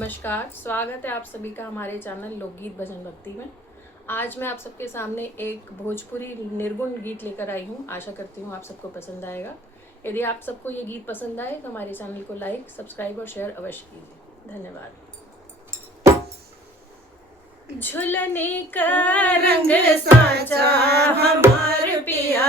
नमस्कार, स्वागत है आप सभी का हमारे चैनल लोकगीत भजन भक्ति में। आज मैं आप सबके सामने एक भोजपुरी निर्गुण गीत लेकर आई हूँ। आशा करती हूँ आप सबको पसंद आएगा। यदि आप सबको ये गीत पसंद आए तो हमारे चैनल को लाइक, सब्सक्राइब और शेयर अवश्य कीजिए। धन्यवाद। झुलने का रंग साजा हमार पिया